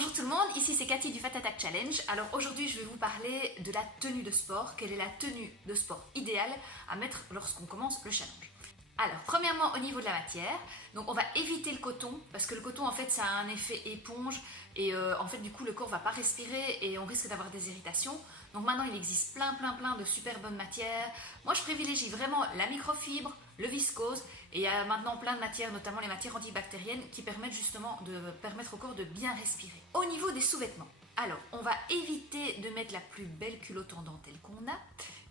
Bonjour tout le monde, ici c'est Cathy du Fat Attack Challenge. Alors aujourd'hui je vais vous parler de la tenue de sport. Quelle est la tenue de sport idéale à mettre lorsqu'on commence le challenge? Alors premièrement au niveau de la matière, donc on va éviter le coton parce que le coton en fait ça a un effet éponge et en fait du coup le corps va pas respirer et on risque d'avoir des irritations. Donc maintenant il existe plein de super bonnes matières. Moi je privilégie vraiment la microfibre, le viscose et il y a maintenant plein de matières, notamment les matières antibactériennes qui permettent justement de permettre au corps de bien respirer. Au niveau des sous-vêtements, alors on va éviter de mettre la plus belle culotte en dentelle qu'on a.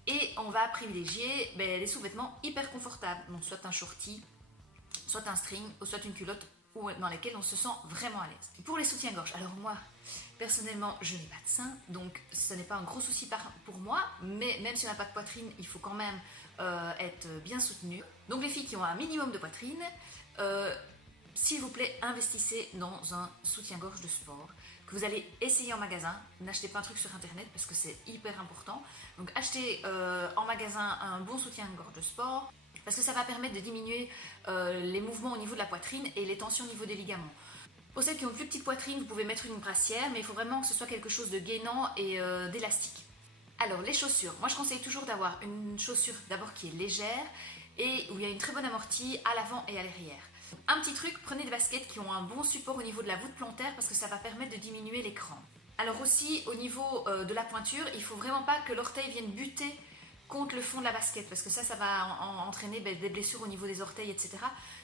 Et on va privilégier les sous-vêtements hyper confortables, donc soit un shorty, soit un string, ou soit une culotte dans laquelle on se sent vraiment à l'aise. Pour les soutiens-gorge, alors moi, personnellement, je n'ai pas de sein, donc ce n'est pas un gros souci pour moi, mais même si on n'a pas de poitrine, il faut quand même être bien soutenu. Donc les filles qui ont un minimum de poitrine, s'il vous plaît, investissez dans un soutien-gorge de sport que vous allez essayer en magasin. N'achetez pas un truc sur internet parce que c'est hyper important. Donc achetez en magasin un bon soutien-gorge de sport parce que ça va permettre de diminuer les mouvements au niveau de la poitrine et les tensions au niveau des ligaments. Pour celles qui ont une plus petite poitrine, vous pouvez mettre une brassière, mais il faut vraiment que ce soit quelque chose de gainant et d'élastique. Alors les chaussures, moi je conseille toujours d'avoir une chaussure d'abord qui est légère et où il y a une très bonne amortie à l'avant et à l'arrière. Un petit truc, prenez des baskets qui ont un bon support au niveau de la voûte plantaire parce que ça va permettre de diminuer les crampes. Alors aussi au niveau de la pointure, il ne faut vraiment pas que l'orteil vienne buter contre le fond de la basket parce que ça va entraîner des blessures au niveau des orteils, etc.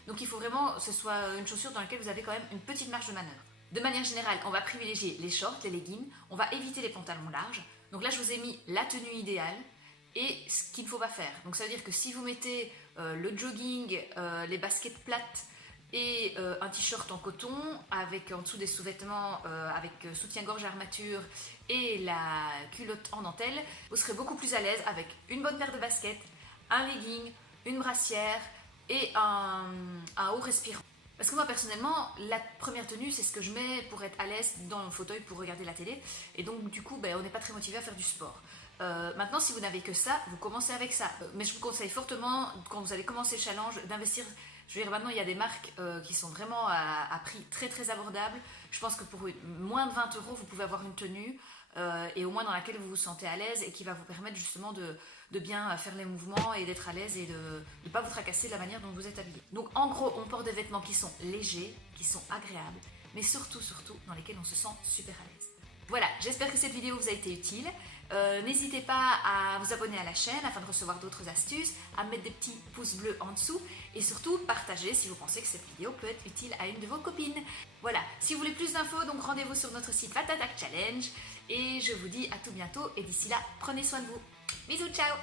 Donc il faut vraiment que ce soit une chaussure dans laquelle vous avez quand même une petite marge de manœuvre. De manière générale, on va privilégier les shorts, les leggings, on va éviter les pantalons larges. Donc là je vous ai mis la tenue idéale et ce qu'il ne faut pas faire. Donc ça veut dire que si vous mettez le jogging, les baskets plates et un t-shirt en coton avec en dessous des sous-vêtements avec soutien-gorge armature et la culotte en dentelle, vous serez beaucoup plus à l'aise avec une bonne paire de baskets, un legging, une brassière et un haut respirant. Parce que moi personnellement, la première tenue c'est ce que je mets pour être à l'aise dans mon fauteuil pour regarder la télé et donc du coup on n'est pas très motivé à faire du sport. Maintenant si vous n'avez que ça, vous commencez avec ça. Mais je vous conseille fortement quand vous allez commencer le challenge d'investir. Je veux dire, maintenant il y a des marques qui sont vraiment à prix très abordable. Je pense que pour moins de 20 €, vous pouvez avoir une tenue et au moins dans laquelle vous vous sentez à l'aise et qui va vous permettre justement de bien faire les mouvements et d'être à l'aise et de ne pas vous tracasser de la manière dont vous êtes habillé. Donc en gros, on porte des vêtements qui sont légers, qui sont agréables, mais surtout dans lesquels on se sent super à l'aise. Voilà, j'espère que cette vidéo vous a été utile. N'hésitez pas à vous abonner à la chaîne afin de recevoir d'autres astuces, à mettre des petits pouces bleus en dessous et surtout partagez si vous pensez que cette vidéo peut être utile à une de vos copines. Voilà, si vous voulez plus d'infos, donc rendez-vous sur notre site Fat Attack Challenge et je vous dis à tout bientôt et d'ici là, prenez soin de vous. Bisous, ciao!